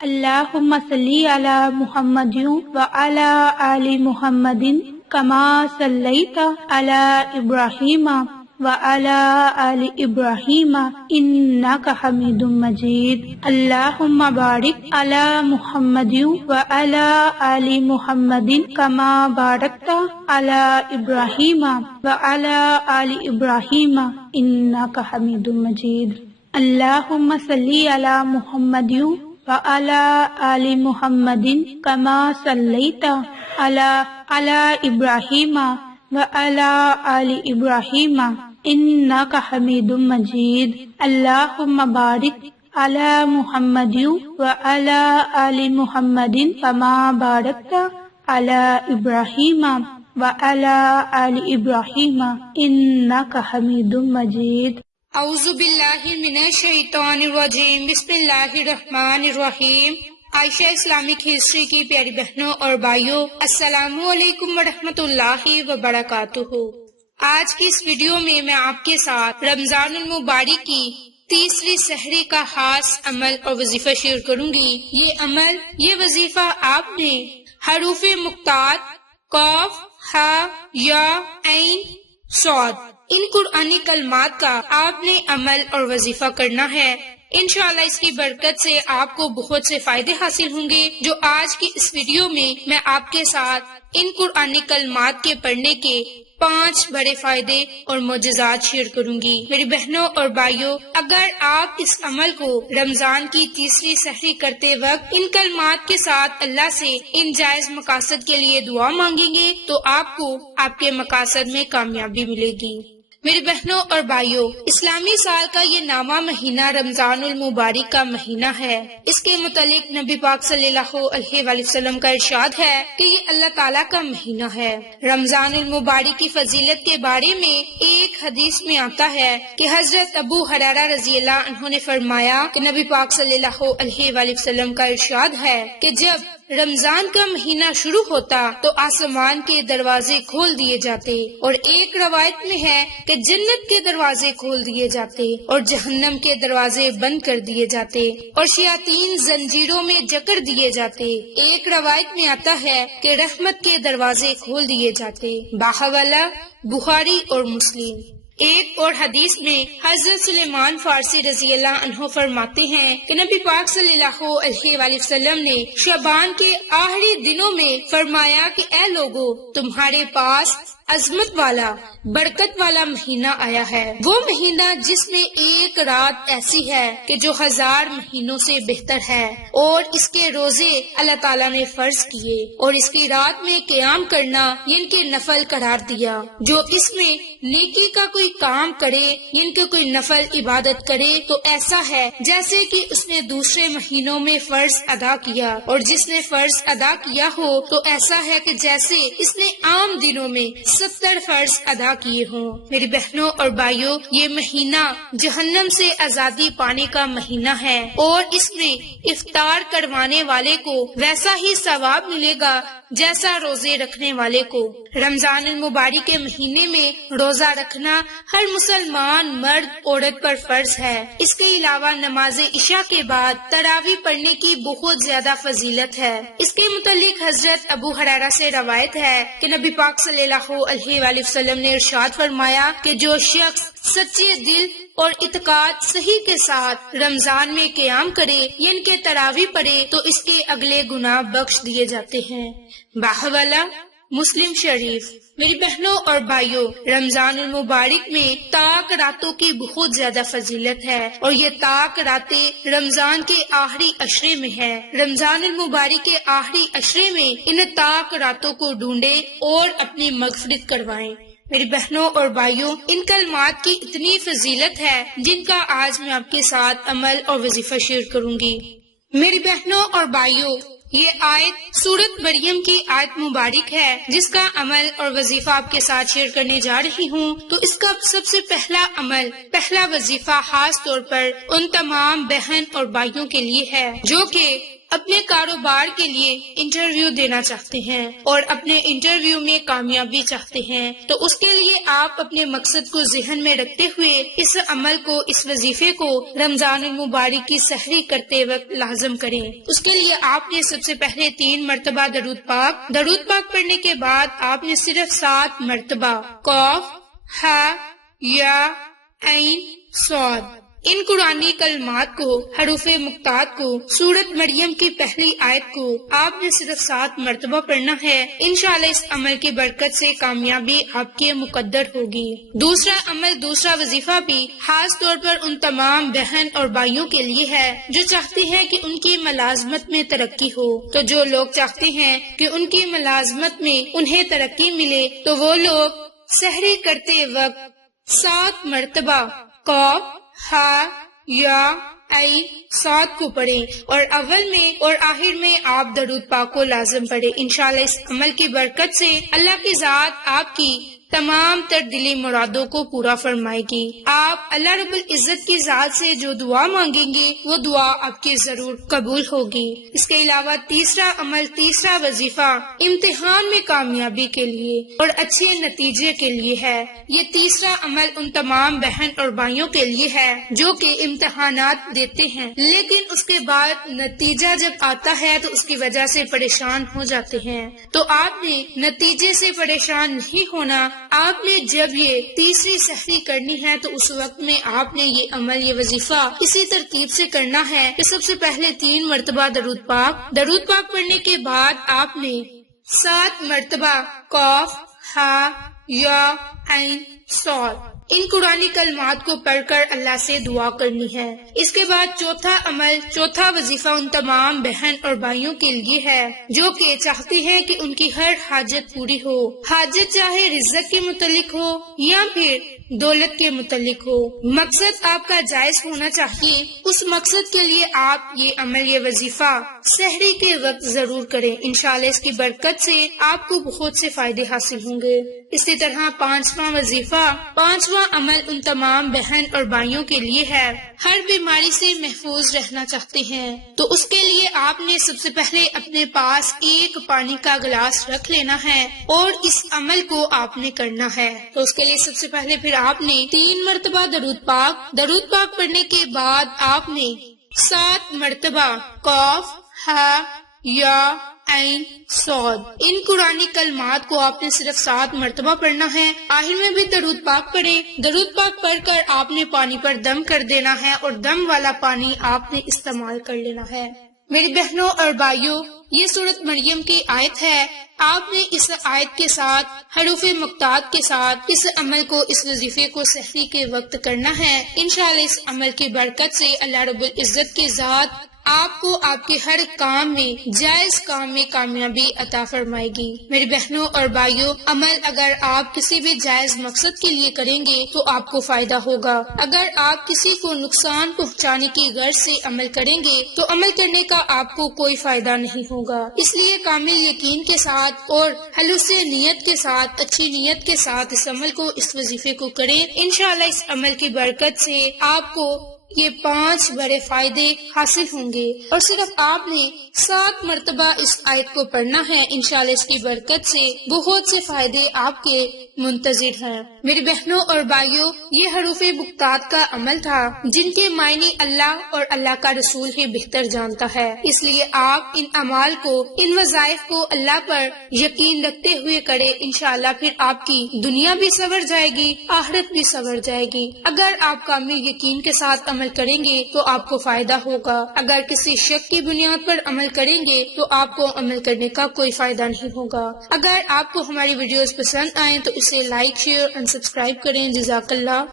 اللہم صلی علی محمد وعلی آل محمد کما صلیت علی ابراہیم وعلی آل ابراہیم انک حمید مجید۔ اللہم بارک علی محمد وعلی آل محمد کما بارکت علی ابراہیم وعلی آل ابراہیم انک حمید مجید۔ اللہم صلی علی محمد وعلی آل محمد کما صلیت علی ابراہیم وعلی آل ابراہیم انک حمید مجید۔ اللہم بارک علی محمد وعلی آل محمد کما بارکت علی ابراہیم وعلی آل ابراہیم انک حمید مجید۔ اعوذ باللہ من الشیطان الرجیم، بسم اللہ الرحمن الرحیم۔ عائشہ اسلامک ہسٹری کی پیاری بہنوں اور بھائیوں، السلام علیکم ورحمۃ اللہ وبرکاتہ۔ آج کی اس ویڈیو میں آپ کے ساتھ رمضان المبارک کی تیسری سحری کا خاص عمل اور وظیفہ شیئر کروں گی۔ یہ وظیفہ آپ نے حروف مقطعات قاف، ہا، یا، عین، صاد ان قرآنی کلمات کا آپ نے عمل اور وظیفہ کرنا ہے۔ انشاءاللہ اس کی برکت سے آپ کو بہت سے فائدے حاصل ہوں گے، جو آج کی اس ویڈیو میں آپ کے ساتھ ان قرآنی کلمات کے پڑھنے کے 5 بڑے فائدے اور معجزات شیئر کروں گی۔ میری بہنوں اور بھائیوں، اگر آپ اس عمل کو رمضان کی تیسری سحری کرتے وقت ان کلمات کے ساتھ اللہ سے ان جائز مقاصد کے لیے دعا مانگیں گے تو آپ کو آپ کے مقاصد میں کامیابی ملے گی۔ میری بہنوں اور بھائیوں، اسلامی سال کا یہ نامہ مہینہ رمضان المبارک کا مہینہ ہے۔ اس کے متعلق نبی پاک صلی اللہ علیہ وآلہ وسلم کا ارشاد ہے کہ یہ اللہ تعالیٰ کا مہینہ ہے۔ رمضان المبارک کی فضیلت کے بارے میں ایک حدیث میں آتا ہے کہ حضرت ابو ہریرہ رضی اللہ عنہ نے فرمایا کہ نبی پاک صلی اللہ علیہ وآلہ وسلم کا ارشاد ہے کہ جب رمضان کا مہینہ شروع ہوتا تو آسمان کے دروازے کھول دیے جاتے، اور ایک روایت میں ہے کہ جنت کے دروازے کھول دیے جاتے اور جہنم کے دروازے بند کر دیے جاتے، اور شیاطین زنجیروں میں جکڑ دیے جاتے۔ ایک روایت میں آتا ہے کہ رحمت کے دروازے کھول دیے جاتے۔ باحوالہ بخاری اور مسلم۔ ایک اور حدیث میں حضرت سلیمان فارسی رضی اللہ عنہ فرماتے ہیں کہ نبی پاک صلی اللہ علیہ وآلہ وسلم نے شعبان کے آخری دنوں میں فرمایا کہ اے لوگو، تمہارے پاس عظمت والا برکت والا مہینہ آیا ہے، وہ مہینہ جس میں ایک رات ایسی ہے کہ جو 1000 مہینوں سے بہتر ہے، اور اس کے روزے اللہ تعالیٰ نے فرض کیے، اور اس کی رات میں قیام کرنا ان کے نفل قرار دیا۔ جو اس میں نیکی کا کوئی کام کرے، ان کے کوئی نفل عبادت کرے تو ایسا ہے جیسے کہ اس نے دوسرے مہینوں میں فرض ادا کیا، اور جس نے فرض ادا کیا ہو تو ایسا ہے کہ جیسے اس نے عام دنوں میں 70 فرض ادا کیے ہوں۔ میری بہنوں اور بھائیوں، یہ مہینہ جہنم سے آزادی پانے کا مہینہ ہے، اور اس میں افطار کروانے والے کو ویسا ہی ثواب ملے گا جیسا روزے رکھنے والے کو۔ رمضان المبارک کے مہینے میں روزہ رکھنا ہر مسلمان مرد عورت پر فرض ہے۔ اس کے علاوہ نماز عشاء کے بعد تراویح پڑھنے کی بہت زیادہ فضیلت ہے۔ اس کے متعلق حضرت ابو ہریرہ سے روایت ہے کہ نبی پاک صلی اللہ علیہ وآلہ وسلم نے ارشاد فرمایا کہ جو شخص سچے دل اور اعتقاد صحیح کے ساتھ رمضان میں قیام کرے یا ان کے تراویح پڑھے تو اس کے اگلے گناہ بخش دیے جاتے ہیں۔ باحوالہ مسلم شریف۔ میری بہنوں اور بھائیوں، رمضان المبارک میں تاک راتوں کی بہت زیادہ فضیلت ہے، اور یہ تاک راتیں رمضان کے آخری عشرے میں ہے۔ رمضان المبارک کے آخری عشرے میں ان تاک راتوں کو ڈھونڈیں اور اپنی مغفرت کروائیں۔ میری بہنوں اور بھائیوں، ان کلمات کی اتنی فضیلت ہے جن کا آج میں آپ کے ساتھ عمل اور وظیفہ شیئر کروں گی۔ میری بہنوں اور بھائیوں، یہ آیت سورۃ مریم کی آیت مبارک ہے جس کا عمل اور وظیفہ آپ کے ساتھ شیئر کرنے جا رہی ہوں۔ تو اس کا سب سے پہلا عمل، پہلا وظیفہ خاص طور پر ان تمام بہن اور بھائیوں کے لیے ہے جو کہ اپنے کاروبار کے لیے انٹرویو دینا چاہتے ہیں اور اپنے انٹرویو میں کامیابی چاہتے ہیں تو اس کے لیے آپ اپنے مقصد کو ذہن میں رکھتے ہوئے اس عمل کو، اس وظیفے کو رمضان المبارک کی سحری کرتے وقت لازم کریں۔ اس کے لیے آپ نے سب سے پہلے 3 مرتبہ درود پاک پڑھنے کے بعد آپ نے صرف 7 مرتبہ قاف، ہا، یا، عین، صاد ان قرآنی کلمات کو، حروف مقطعات کو، سورت مریم کی پہلی آیت کو آپ نے صرف 7 مرتبہ پڑھنا ہے۔ انشاءاللہ اس عمل کی برکت سے کامیابی آپ کے مقدر ہوگی۔ دوسرا عمل، دوسرا وظیفہ بھی خاص طور پر ان تمام بہن اور بھائیوں کے لیے ہے جو چاہتے ہیں کہ ان کی ملازمت میں ترقی ہو۔ تو جو لوگ چاہتے ہیں کہ ان کی ملازمت میں انہیں ترقی ملے تو وہ لوگ سحری کرتے وقت 7 مرتبہ قاف، ہا، یا، عین، صاد کو پڑھیں اور اول میں اور آخر میں آپ درود پاک کو لازم پڑھیں۔ انشاءاللہ اس عمل کی برکت سے اللہ کی ذات آپ کی تمام تر دلی مرادوں کو پورا فرمائے گی۔ آپ اللہ رب العزت کی ذات سے جو دعا مانگیں گے وہ دعا آپ کی ضرور قبول ہوگی۔ اس کے علاوہ تیسرا عمل، تیسرا وظیفہ امتحان میں کامیابی کے لیے اور اچھے نتیجے کے لیے ہے۔ یہ تیسرا عمل ان تمام بہن اور بھائیوں کے لیے ہے جو کہ امتحانات دیتے ہیں لیکن اس کے بعد نتیجہ جب آتا ہے تو اس کی وجہ سے پریشان ہو جاتے ہیں۔ تو آپ نے نتیجے سے پریشان نہیں ہونا، آپ نے جب یہ تیسری سحری کرنی ہے تو اس وقت میں آپ نے یہ عمل، یہ وظیفہ اسی ترتیب سے کرنا ہے کہ سب سے پہلے 3 مرتبہ درود پاک پڑھنے کے بعد آپ نے 7 مرتبہ قاف، ہا، یا، عین، صاد ان قرآنی کلمات کو پڑھ کر اللہ سے دعا کرنی ہے۔ اس کے بعد چوتھا عمل، چوتھا وظیفہ ان تمام بہن اور بھائیوں کے لیے ہے جو کہ چاہتے ہیں کہ ان کی ہر حاجت پوری ہو، حاجت چاہے رزق کے متعلق ہو یا پھر دولت کے متعلق ہو، مقصد آپ کا جائز ہونا چاہیے۔ اس مقصد کے لیے آپ یہ عمل، یہ وظیفہ سحری کے وقت ضرور کریں۔ انشاءاللہ اس کی برکت سے آپ کو بہت سے فائدے حاصل ہوں گے۔ اسی طرح 5واں وظیفہ، 5واں عمل ان تمام بہن اور بھائیوں کے لیے ہے ہر بیماری سے محفوظ رہنا چاہتے ہیں تو اس کے لیے آپ نے سب سے پہلے اپنے پاس ایک پانی کا گلاس رکھ لینا ہے اور اس عمل کو آپ نے کرنا ہے۔ تو اس کے لیے سب سے پہلے پھر آپ نے 3 مرتبہ درود پاک پڑھنے کے بعد آپ نے 7 مرتبہ قاف، ہا، یا، عین، صاد ان قرآنی کلمات کو آپ نے صرف 7 مرتبہ پڑھنا ہے۔ آخر میں بھی درود پاک پڑھیں۔ درود پاک پڑھ کر آپ نے پانی پر دم کر دینا ہے اور دم والا پانی آپ نے استعمال کر لینا ہے۔ میری بہنوں اور بھائیوں، یہ سورت مریم کی آیت ہے۔ آپ نے اس آیت کے ساتھ حروف مقطعات کے ساتھ اس عمل کو، اس وظیفے کو سحری کے وقت کرنا ہے۔ انشاءاللہ اس عمل کی برکت سے اللہ رب العزت کی ذات آپ کو آپ کے ہر کام میں، جائز کام میں کامیابی عطا فرمائے گی۔ میری بہنوں اور بھائیوں، عمل اگر آپ کسی بھی جائز مقصد کے لیے کریں گے تو آپ کو فائدہ ہوگا۔ اگر آپ کسی کو نقصان پہنچانے کی غرض سے عمل کریں گے تو عمل کرنے کا آپ کو کوئی فائدہ نہیں ہوگا۔ اس لیے کامل یقین کے ساتھ اور خلوص نیت کے ساتھ، اچھی نیت کے ساتھ اس عمل کو، اس وظیفے کو کریں۔ انشاءاللہ اس عمل کی برکت سے آپ کو یہ 5 بڑے فائدے حاصل ہوں گے اور صرف آپ نے 7 مرتبہ اس آیت کو پڑھنا ہے۔ انشاءاللہ اس کی برکت سے بہت سے فائدے آپ کے منتظر ہیں۔ میری بہنوں اور بھائیوں، یہ حروف مقطعات کا عمل تھا جن کے معنی اللہ اور اللہ کا رسول ہی بہتر جانتا ہے۔ اس لیے آپ ان اعمال کو، ان وظائف کو اللہ پر یقین رکھتے ہوئے کریں۔ انشاءاللہ پھر آپ کی دنیا بھی سنور جائے گی، آخرت بھی سنور جائے گی۔ اگر آپ کامل یقین کے ساتھ عمل کریں گے تو آپ کو فائدہ ہوگا۔ اگر کسی شک کی بنیاد پر عمل کریں گے تو آپ کو عمل کرنے کا کوئی فائدہ نہیں ہوگا۔ اگر آپ کو ہماری ویڈیوز پسند آئیں تو اسے لائک، شیئر اور سبسکرائب کریں۔ جزاک اللہ۔